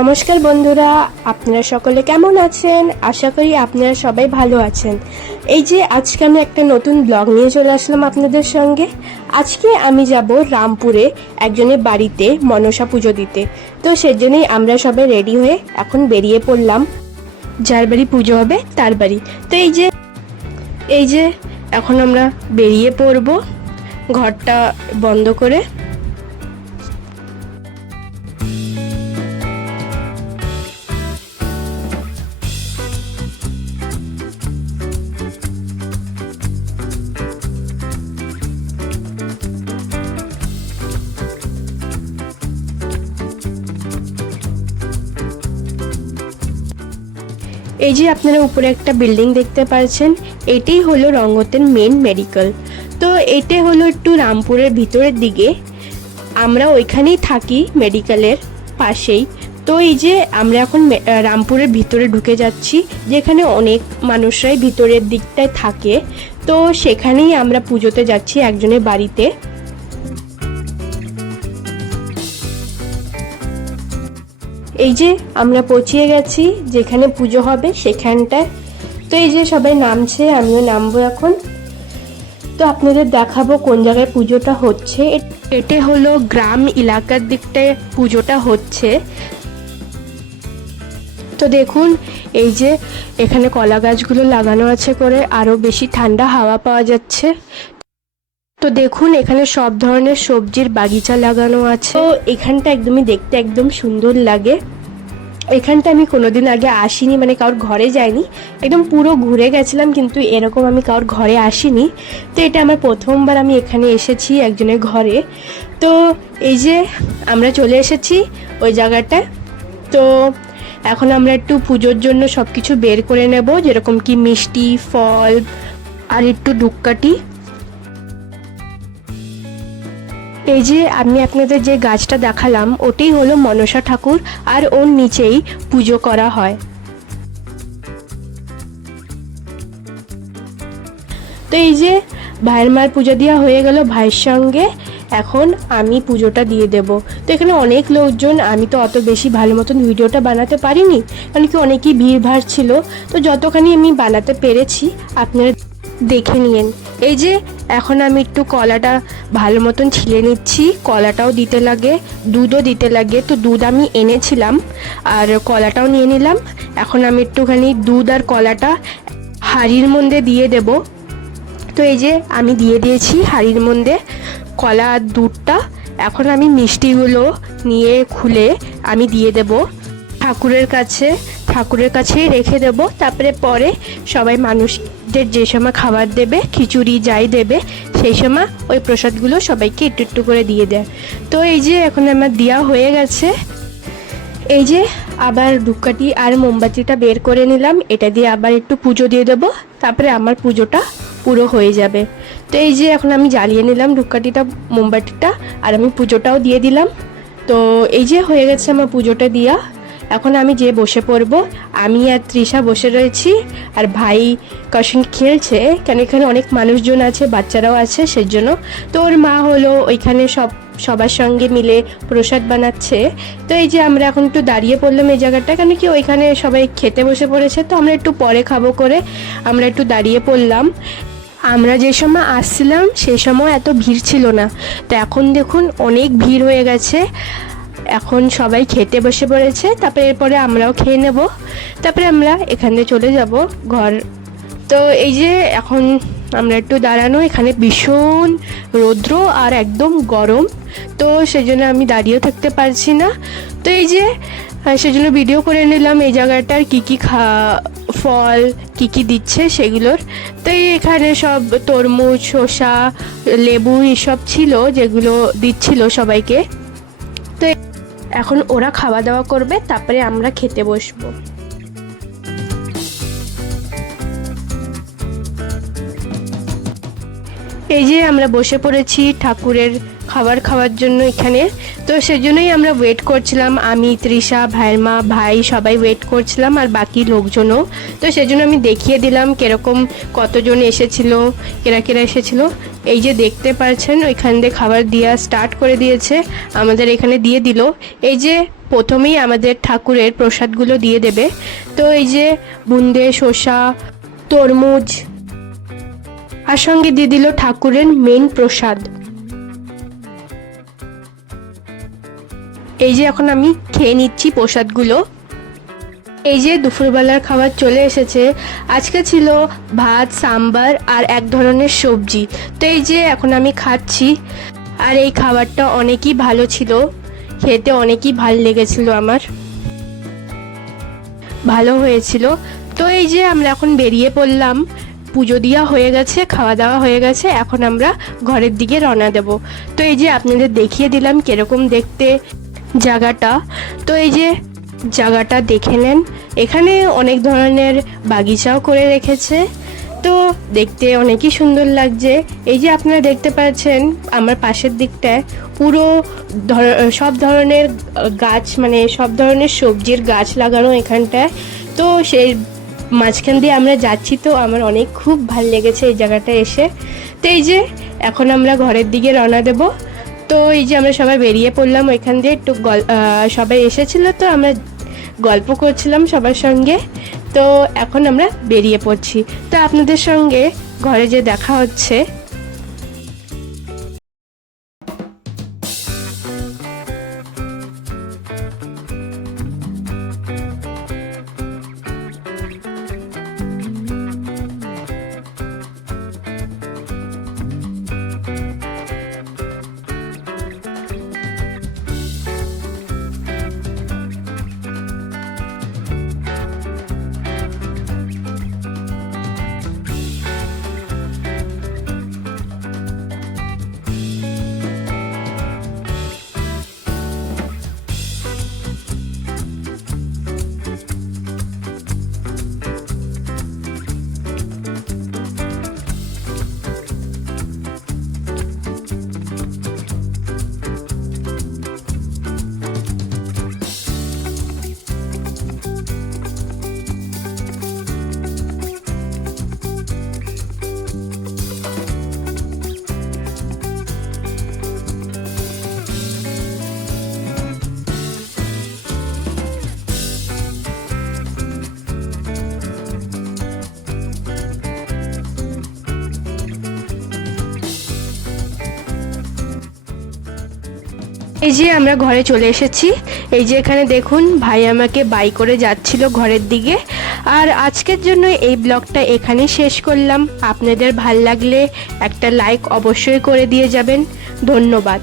নমস্কার বন্ধুরা, আপনারা সকলে কেমন আছেন? আশা করি আপনারা সবাই ভালো আছেন। এই যে আজকে আমি একটা নতুন ব্লগ নিয়ে চলে আসলাম আপনাদের সঙ্গে। আজকে আমি যাব রামপুরে একজনের বাড়িতে মনসা পুজো দিতে। তো সেজন্যই আমরা সবাই রেডি হয়ে এখন বেরিয়ে পড়লাম। যার বাড়ি পুজো হবে, তার বাড়ি। তো এই যে এই যে এখন আমরা বেরিয়ে পড়ব। ঘরটা বন্ধ করে এই যে আপনারা উপরে একটা বিল্ডিং দেখতে পাচ্ছেন এটাই হলো রঙ্গতের মেন মেডিকেল তো এটা হলো একটু রামপুরের ভিতরের দিকে। আমরা ওইখানেই থাকি মেডিকেলের পাশেই। তো এই যে আমরা এখন রামপুরের ভিতরে ঢুকে যাচ্ছি, যেখানে অনেক মানুষরাই ভিতরের দিকটায় থাকে। তো সেখানেই আমরা পুজোতে যাচ্ছি একজনের বাড়িতে। এই যে আমরা পৌঁছিয়ে গেছি, যেখানে পুজো হবে সেখানটায়। তো এই যে সবাই নামছে, আমিও নামবো এখন। তো আপনাদের দেখাবো কোন জায়গায় পুজোটা হচ্ছে। এটা হলো গ্রাম এলাকার দিকটায় পুজোটা হচ্ছে। তো দেখুন, এই যে এখানে কলা গাছগুলো লাগানো আছে করে, আরও বেশি ঠান্ডা হাওয়া পাওয়া যাচ্ছে। তো দেখুন, এখানে সব ধরনের সবজির বাগিচা লাগানো আছে। তো এখানটা একদমই দেখতে একদম সুন্দর লাগে। এখানটা আমি কোনোদিন আগে আসিনি মানে কারোর ঘরে যাইনি। একদম পুরো ঘুরে গেছিলাম, কিন্তু এরকম আমি কারোর ঘরে আসিনি। তো এটা আমার প্রথমবার আমি এখানে এসেছি একজনের ঘরে। তো এই যে আমরা চলে এসেছি ওই জায়গাটায়। তো এখন আমরা একটু পুজোর জন্য সব কিছু বের করে নেব, যেরকম কি মিষ্টি, ফল, আর একটু ধূপকাঠি এই যে আমি আপনাদের যে গাছটা দেখালাম ওটাই হলো মনসা ঠাকুর আর ওর নিচেই পুজো করা হয়। তো এই যে ভাইয়ের মার পুজো দেওয়া হয়ে গেল ভাইয়ের সঙ্গে, এখন আমি পুজোটা দিয়ে দেব। তো এখানে অনেক লোকজন, আমি তো অত বেশি ভালো মতন ভিডিওটা বানাতে পারিনি, কারণ কি অনেকই ভিড় ভাড় ছিল। তো যতখানি আমি বানাতে পেরেছি, আপনারা দেখে নিয়েন। এই যে এখন আমি একটু কলাটা ভালো মতন ছিলে নিচ্ছি। কলাটাও দিতে লাগে, দুধও দিতে লাগে। তো দুধ আমি এনেছিলাম আর কলাটাও নিয়ে নিলাম। এখন আমি একটুখানি দুধ আর কলাটা হাঁড়ির মধ্যে দিয়ে দেব। তো এই যে আমি দিয়ে দিয়েছি হাঁড়ির মধ্যে কলা আর দুধটা। এখন আমি মিষ্টিগুলো নিয়ে খুলে আমি দিয়ে দেব। ঠাকুরের কাছে, ঠাকুরের কাছেই রেখে দেব। তারপরে পরে সবাই মানুষদের যে সময় খাবার দেবে, খিচুড়ি যাই দেবে, সেই সময় ওই প্রসাদগুলো সবাইকে একটু একটু করে দিয়ে দেয়। তো এই যে এখন আমার দেওয়া হয়ে গেছে। এই যে আবার ধূপকাঠি আর মোমবাতিটা বের করে নিলাম। এটা দিয়ে আবার একটু পুজো দিয়ে দেবো। তারপরে আমার পুজোটা পুরো হয়ে যাবে। তো এই যে এখন আমি জ্বালিয়ে নিলাম ধূপকাঠিটা, মোমবাতিটা, আর আমি পুজোটাও দিয়ে দিলাম। তো এই যে হয়ে গেছে আমার পুজোটা দিয়া। এখন আমি যে বসে পড়ব, আমি আর তৃষা বসে রয়েছি, আর ভাই সঙ্গে খেলছে। কেন এখানে অনেক মানুষজন আছে, বাচ্চারাও আছে, সেজন্য তো ওর মা হলো ওইখানে সব, সবার সঙ্গে মিলে প্রসাদ বানাচ্ছে। তো এই যে আমরা এখন একটু দাঁড়িয়ে পড়লাম এই জায়গাটা, কেন কি ওইখানে সবাই খেতে বসে পড়েছে, তো আমরা একটু পরে খাব করে আমরা একটু দাঁড়িয়ে পড়লাম। আমরা যে সময় আসছিলাম, সেই সময় এত ভিড় ছিল না। তো এখন দেখুন অনেক ভিড় হয়ে গেছে। এখন সবাই খেতে বসে পড়েছে, তারপরে এরপরে আমরাও খেয়ে নেব। তারপরে আমরা এখান থেকে চলে যাব ঘর। তো এই যে এখন আমরা একটু দাঁড়ানো, এখানে ভীষণ রৌদ্র আর একদম গরম। তো সেজন্য আমি দাঁড়িয়েও থাকতে পারছি না। তো এই যে সেজন্য ভিডিও করে নিলাম এই জায়গাটার কী কী খা, ফল কী কী দিচ্ছে সেগুলোর। তো এখানে সব তরমুজ, শসা, লেবু, এসব ছিল যেগুলো দিচ্ছিল সবাইকে। তো এখন ওরা খাওয়া দাওয়া করবে, তারপরে আমরা খেতে বসবো। এই যে আমরা বসে পড়েছি ঠাকুরের খাবার খাওয়ার জন্য এখানে। তো সেজন্যই আমরা ওয়েট করছিলাম, আমি, তৃষা ভাইয়ের মা ভাই, সবাই ওয়েট করছিলাম আর বাকি লোকজনও। তো সেজন্য আমি দেখিয়ে দিলাম কীরকম কতজন এসেছিল, কেরা কেরা এসেছিল। এই যে দেখতে পাচ্ছেন, ওইখান দিয়ে খাবার দেওয়া স্টার্ট করে দিয়েছে, আমাদের এখানে দিয়ে দিল। এই যে প্রথমেই আমাদের ঠাকুরের প্রসাদগুলো দিয়ে দেবে। তো এই যে বুন্দে, শসা, তরমুজ, আর সঙ্গে দিয়ে দিল ঠাকুরের মেন প্রসাদ। এই যে এখন আমি খেয়ে নিচ্ছি প্রসাদগুলো। এই যে দুপুরবেলার খাবার চলে এসেছে, আজকে ছিল ভাত, সাম্বার আর এক ধরনের সবজি। তো এই যে এখন আমি খাচ্ছি, আর এই খাবারটা অনেকই ভালো ছিল, খেতে অনেকই ভালো লেগেছিল আমার। ভালো হয়েছিল। তো এই যে আমরা এখন বেরিয়ে পড়লাম, পুজো দেওয়া হয়ে গেছে, খাওয়া দাওয়া হয়ে গেছে, এখন আমরা ঘরের দিকে রওনা দেব। তো এই যে আপনাদের দেখিয়ে দিলাম কীরকম দেখতে জায়গাটা। তো এই যে জায়গাটা দেখে নেন। এখানে অনেক ধরনের বাগিচাও করে রেখেছে। তো দেখতে অনেকই সুন্দর লাগছে। এই যে আপনারা দেখতে পাচ্ছেন, আমার পাশের দিকটায় পুরো ধর- সব ধরনের গাছ মানে সব ধরনের সবজির গাছ লাগানো এখানটায়। তো সেই মাঝখান দিয়ে আমরা যাচ্ছি তো আমার অনেক খুব ভালো লেগেছে এই জায়গাটা এসে। তো এই যে এখন আমরা ঘরের দিকে রওনা দেব। তো এই যে আমরা সবাই বেরিয়ে পড়লাম, ওইখান দিয়ে একটু সবাই এসেছিল তো আমরা গল্প করছিলাম সবার সঙ্গে। তো এখন আমরা বেরিয়ে পড়ছি। তো আপনাদের সঙ্গে ঘরে যে দেখা হচ্ছে এই যে আমরা ঘরে চলে এসেছি। এই যে এখানে দেখুন, ভাই আমাকে বাই করে যাচ্ছিল ঘরের দিকে। আর আজকের জন্য এই ব্লগটা এখানেই শেষ করলাম। আপনাদের ভালো লাগলে একটা লাইক অবশ্যই করে দিয়ে যাবেন। ধন্যবাদ।